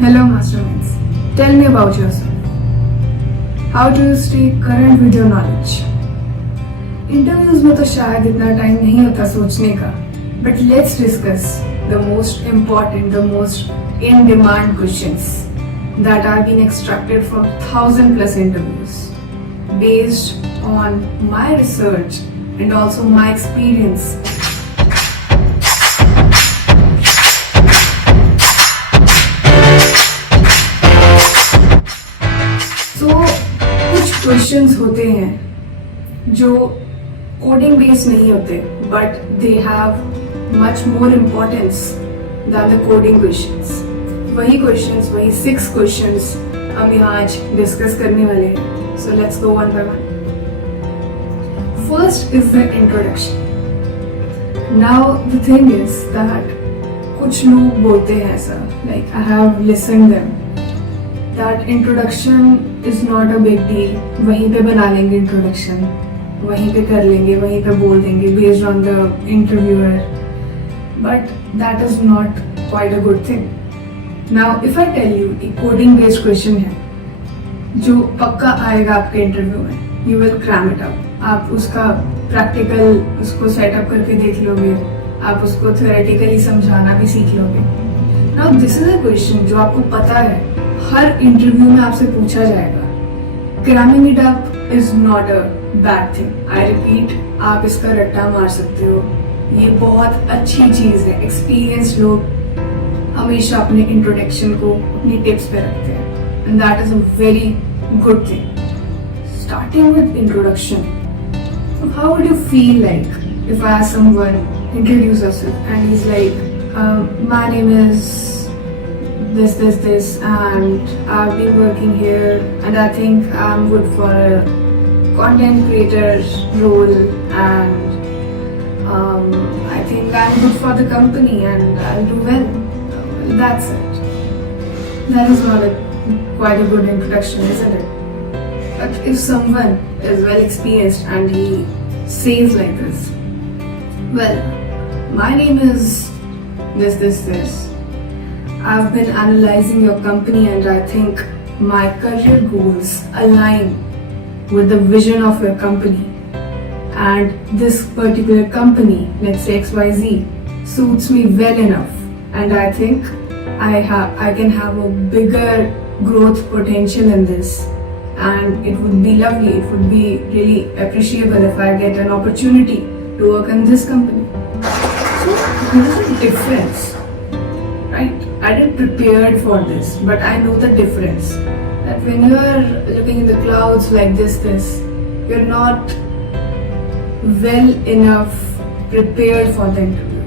Hello masterminds, tell me about yourself. How do you stay current with your knowledge? Interviews में तो शायद इतना time नहीं होता सोचने का, but let's discuss the most important, the most in demand questions that are being extracted from 1,000+ interviews based on my research and also my experience. कुछ questions होते हैं जो कोडिंग बेस्ड नहीं होते but they have much more importance than the coding questions. वही questions, वही 6 questions हम यहाँ आज डिस्कस करने वाले हैं. So let's go one by one. First is the introduction. Now the thing is that कुछ लोग बोलते हैं ऐसा, like I have listened them, that introduction is not a big deal. वहीं पे बना लेंगे इंट्रोडक्शन, वहीं पे कर लेंगे, वहीं पे बोल देंगे based on the interviewer. But that is not quite a good thing. Now if I tell you एक कोडिंग बेस्ड क्वेश्चन है जो पक्का आएगा आपके इंटरव्यू में, you will cram it up. आप उसका प्रैक्टिकल उसको सेटअप करके देख लोगे, आप उसको थ्योरेटिकली समझाना भी सीख लोगे. Now this is a question जो आपको पता है हर इंटरव्यू में आपसे पूछा जाएगा. Cramming it up is not a bad thing. I repeat, आप इसका रट्टा मार सकते हो. ये बहुत अच्छी चीज है. एक्सपीरियंस लोग हमेशा अपने इंट्रोडक्शन को अपनी टिप्स पे रखते हैं and that is a very good thing. Starting with introduction, how would you feel like if I ask someone introduce yourself and he is like my name is this and I've been working here and I think I'm good for a content creator role and I think I'm good for the company and I'll do well. That's it. That is not quite a good introduction, isn't it? But if someone is well experienced and he says like this, well, my name is this. I've been analyzing your company and I think my career goals align with the vision of your company. And this particular company, let's say XYZ, suits me well enough. And I think I can have a bigger growth potential in this. And it would be lovely, it would be really appreciable if I get an opportunity to work in this company. So there is a difference. Right? I didn't prepared for this, but I know the difference. That when you are looking in the clouds like this, you're not well enough prepared for the interview.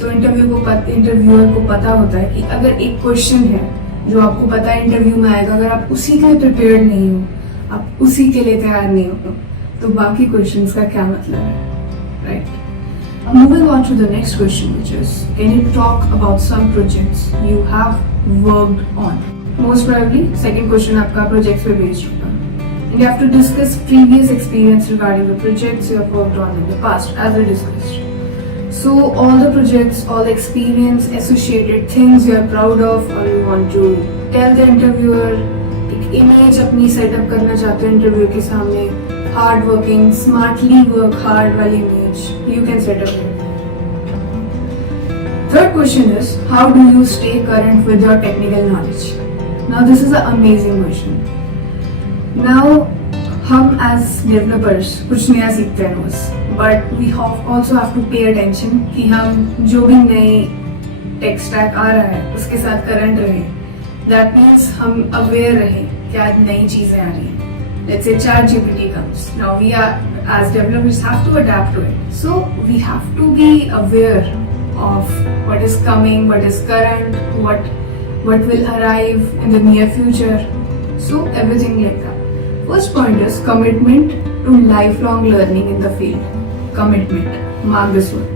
तो interviewer को पता होता है कि अगर एक question है जो आपको पता है इंटरव्यू में आएगा, अगर आप उसी के लिए प्रिपेयर्ड नहीं हो, आप उसी के लिए तैयार नहीं हो, तो बाकी क्वेश्चंस का क्या मतलब है, right? Moving on to the next question, which is, can you talk about some projects you have worked on? Most probably, second question आपका projects पे based होगा. And you have to discuss previous experience regarding the projects you have worked on in the past, as we discussed. So all the projects, all the experience, associated things you are proud of, or you want to tell the interviewer, एक image अपनी setup करना चाहते हो interview के सामने, hard working, smartly work hard वाली image you can set up here. Third question is, how do you stay current with your technical knowledge? Now this is an amazing question. Now हम as developers कुछ नया सीखते हैं रोज, but we also have to pay attention कि हम जो भी नई टेक स्टैक आ रहा है उसके साथ करंट रहे. That means हम aware रहे क्या नई चीजें आ रही हैं. Let's say ChatGPT comes. Now we are as developers have to adapt to it. So we have to be aware of what is coming, what is current, what will arrive in the near future. So everything like that. First point is commitment to lifelong learning in the field. Commitment. Mark this one.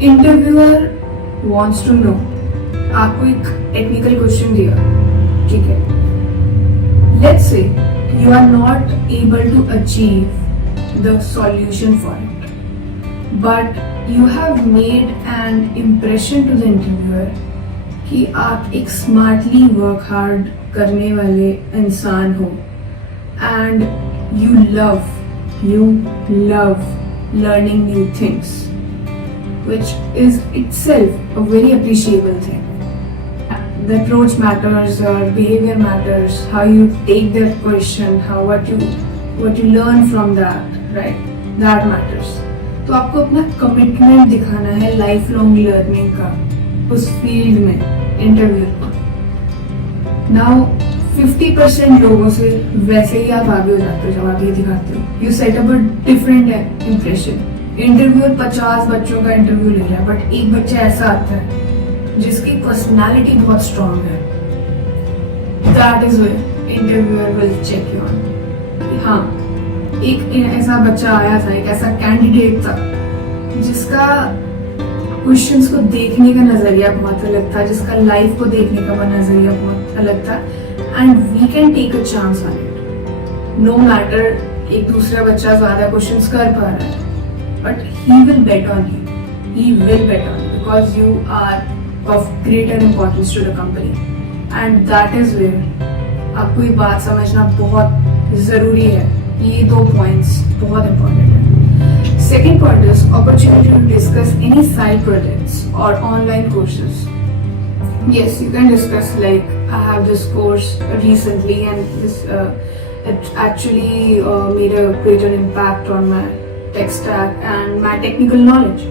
Interviewer wants to know. आपको एक technical question दिया, ठीक है? Let's say you are not able to achieve the solution for it, but you have made an impression to the interviewer कि आप एक smartly work hard करने वाले इंसान हो and you love learning new things, which is itself a very appreciable thing. The approach matters, your behavior matters, how you take their question, what you learn from that, right? That matters. तो आपको अपना commitment दिखाना है life long learning का उस field में interview को. Now 50% लोगों से वैसे ही आप आगे हो जाते हो जब आप ये दिखाते हो. You set up a different impression. Interviewer 50 बच्चों का इंटरव्यू ले रहा है, बट एक बच्चा ऐसा आता है जिसकी पर्सनालिटी बहुत स्ट्रांग है. That is when interviewer will check you on. हाँ, एक ऐसा बच्चा आया था, एक ऐसा कैंडिडेट था जिसका क्वेश्चंस को देखने का नजरिया बहुत अलग था, जिसका लाइफ को देखने का नजरिया बहुत अलग था. And we can take a chance on it. No matter एक दूसरा बच्चा ज्यादा क्वेश्चंस कर पा रहा है, but he will bet on you. He will bet on you because you are of greater importance to the company. And that is where आपको ये बात समझना बहुत जरूरी है. ये 2 पॉइंट्स बहुत इंपॉर्टेंट है. Second point is opportunity to discuss any side projects और online courses. Yes, you can discuss like I have this course recently and this it actually made a greater impact on my tech stack and my technical knowledge.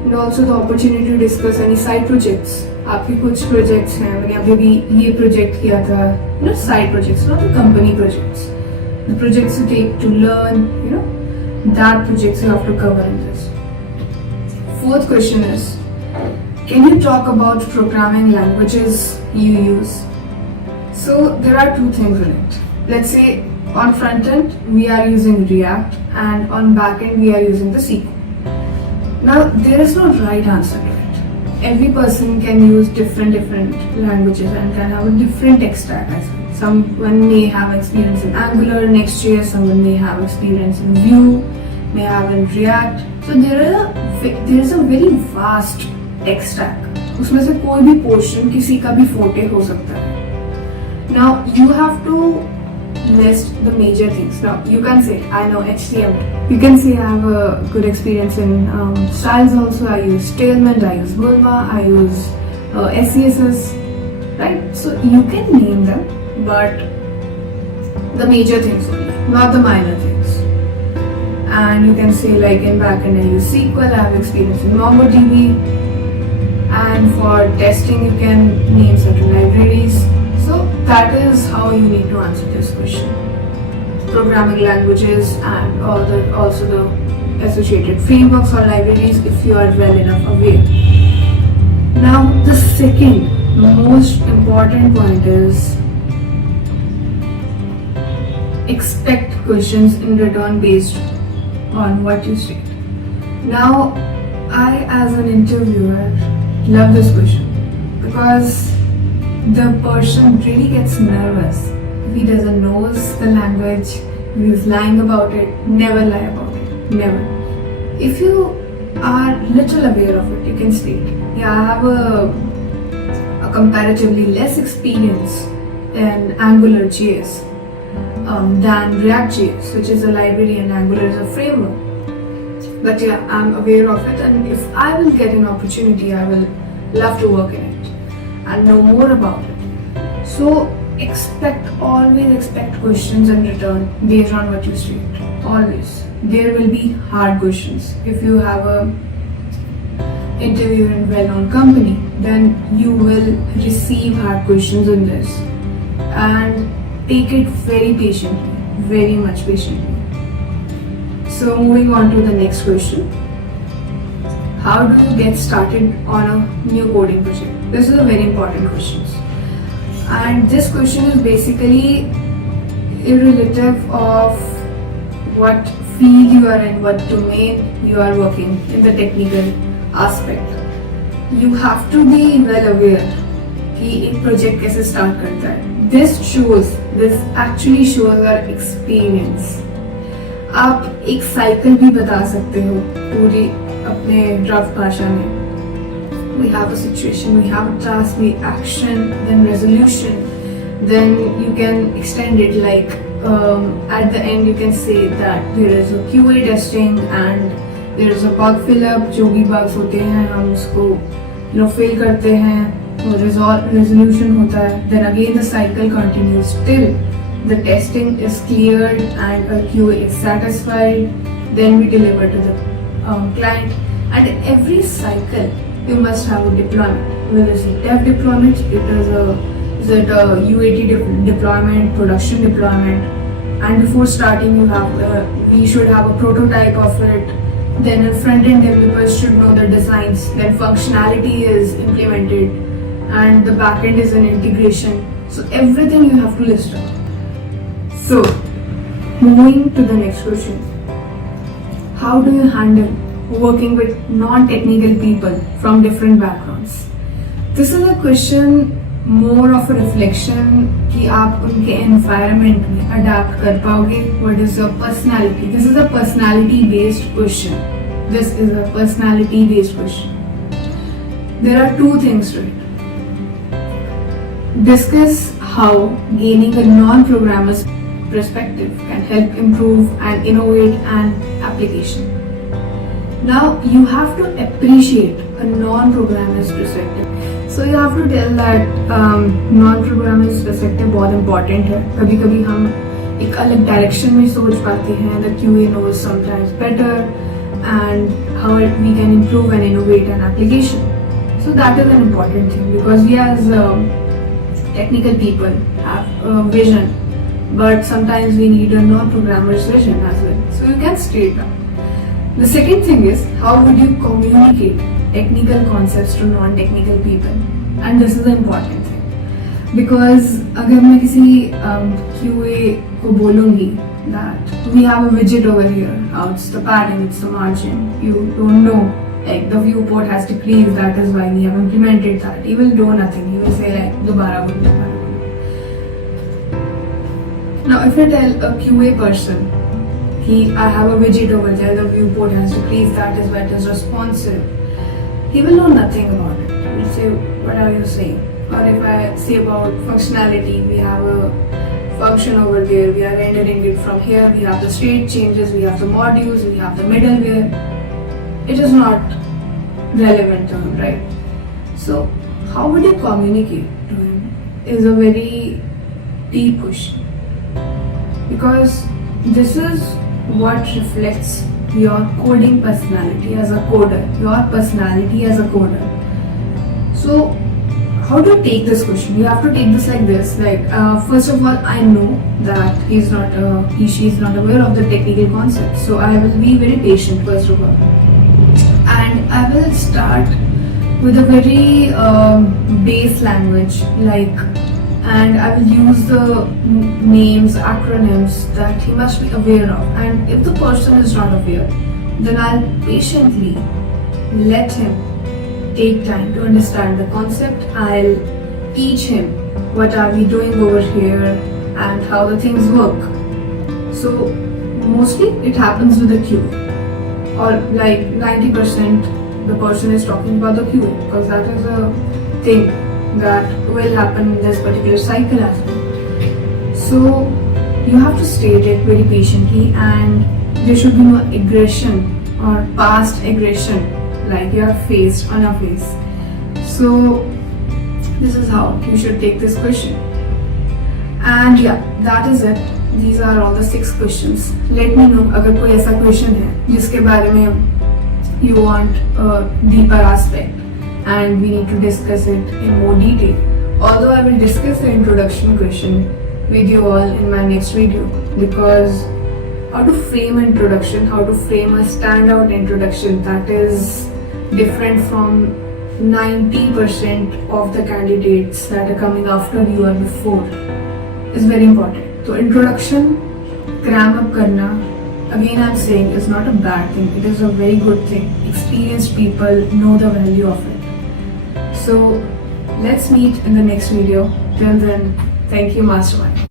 And also the opportunity to discuss any side projects. आपके कुछ projects हैं, मैंने अभी भी ये project किया था, not side projects, not the company projects. The projects you take to learn, that projects you have to cover in this. Fourth question is, can you talk about programming languages you use? So there are 2 things in it. Let's say on front end we are using React and on back end we are using the SQL. Now there is no right answer to it. Every person can use different languages and can have a different tech stack as well. Someone may have experience in Angular, Next.js, someone may have experience in Vue, may have in React. So there is a very vast tech stack. उसमें से कोई भी portion किसी का भी फोटे हो सकता है. Now you have to list the major things. Now you can say I know HTML. You can say I have a good experience in styles also. I use Tailwind, I use Bulma, I use SCSS, right? So you can name them, but the major things only, not the minor things. And you can say like in backend I use SQL, I have experience in MongoDB. And for testing you can name certain libraries. So that is how you need to answer this question. Programming languages and also the associated frameworks or libraries if you are well enough aware. Now the second most important point is expect questions in return based on what you state. Now I as an interviewer love this question because the person really gets nervous if he doesn't know the language, if he's lying about it. Never lie about it, never. If you are little aware of it, you can state, yeah, I have a comparatively less experience in AngularJS than React.js, which is a library and Angular is a framework. But yeah, I'm aware of it, and if I will get an opportunity, I will love to work in it and know more about it. So always expect questions in return based on what you state. Always. There will be hard questions. If you have a interview in a well-known company, then you will receive hard questions in this. And take it very patiently, very much patiently. So moving on to the next question. How do you get started on a new coding project? This is a very important question. And this question is basically irrelative of what field you are in, what domain you are working in the technical aspect. You have to be well aware कि एक project कैसे start करता है. This actually shows our experience. आप एक cycle भी बता सकते हो पूरी अपने रफ भाषा में. we have a situation, we have a task, we action, then resolution, then you can extend it like at the end you can say that there is a QA testing and there is a bug fill up. जो भी bugs होते हैं हम उसको fill करते हैं, resolution होता है, then again the cycle continues till the testing is cleared and a QA is satisfied, then we deliver to the client. And in every cycle you must have a deployment, whether it's a dev deployment, is it a UAT deployment, production deployment, and before starting we should have a prototype of it, then a front-end developers should know the designs, then functionality is implemented, and the back-end is an integration. So everything you have to list out. So, moving to the next question. How do you handle working with non-technical people from different backgrounds? This is a question more of a reflection कि आप उनके environment में adapt कर पाओगे. What is your personality? This is a personality-based question. This is a personality-based question. There are two things to it. Discuss how gaining a non-programmer's perspective can help improve and innovate an application. Now you have to appreciate a non-programmer's perspective. So you have to tell that non-programmer's perspective बहुत important है. कभी-कभी हम एक अलग direction में सोच पाते हैं. The QA knows sometimes better and how we can improve and innovate an application. So that is an important thing because we as technical people have a vision, but sometimes we need a non-programmer's vision as well. So you can state that. The second thing is, how would you communicate technical concepts to non-technical people? And this is an important thing. Because अगर मैं किसी QA को बोलूँगी that we have a widget over here, it's the padding, it's the margin, you don't know, like the viewport has decreased, that is why we have implemented that. He will do nothing, he will say like दोबारा बोलो. Now if I tell a QA person I have a widget over there, the viewport has decreased, that is why it is responsive, he will know nothing about it. He will say, what are you saying? Or if I say about functionality, we have a function over there, we are rendering it from here, we have the state changes, we have the modules, we have the middleware. It is not relevant to him, right? So how would you communicate to him is a very deep question. Because this is what reflects your coding personality as a coder, your personality as a coder. So how do you take this question? You have to take this like this, like first of all, I know that she is not aware of the technical concepts, so I will be very patient first of all, and I will start with a very base language, and I will use the names, acronyms that he must be aware of. And if the person is not aware, then I'll patiently let him take time to understand the concept. I'll teach him what are we doing over here and how the things work. So mostly it happens with the QA, or like 90% the person is talking about the QA, because that is a thing that will happen in this particular cycle as well. So you have to state it very patiently, and there should be no aggression or past aggression like you have faced on your face. So this is how you should take this question. And yeah, that is it. These are all the 6 questions. Let me know अगर कोई ऐसा question है जिसके बारे में you want a deeper aspect and we need to discuss it in more detail. Although I will discuss the introduction question with you all in my next video, because how to frame introduction, how to frame a standout introduction that is different from 90% of the candidates that are coming after you or before is very important. So introduction, cram up karna, again I'm saying, is not a bad thing. It is a very good thing. Experienced people know the value of it. So let's meet in the next video. Till then, thank you, Mastermind.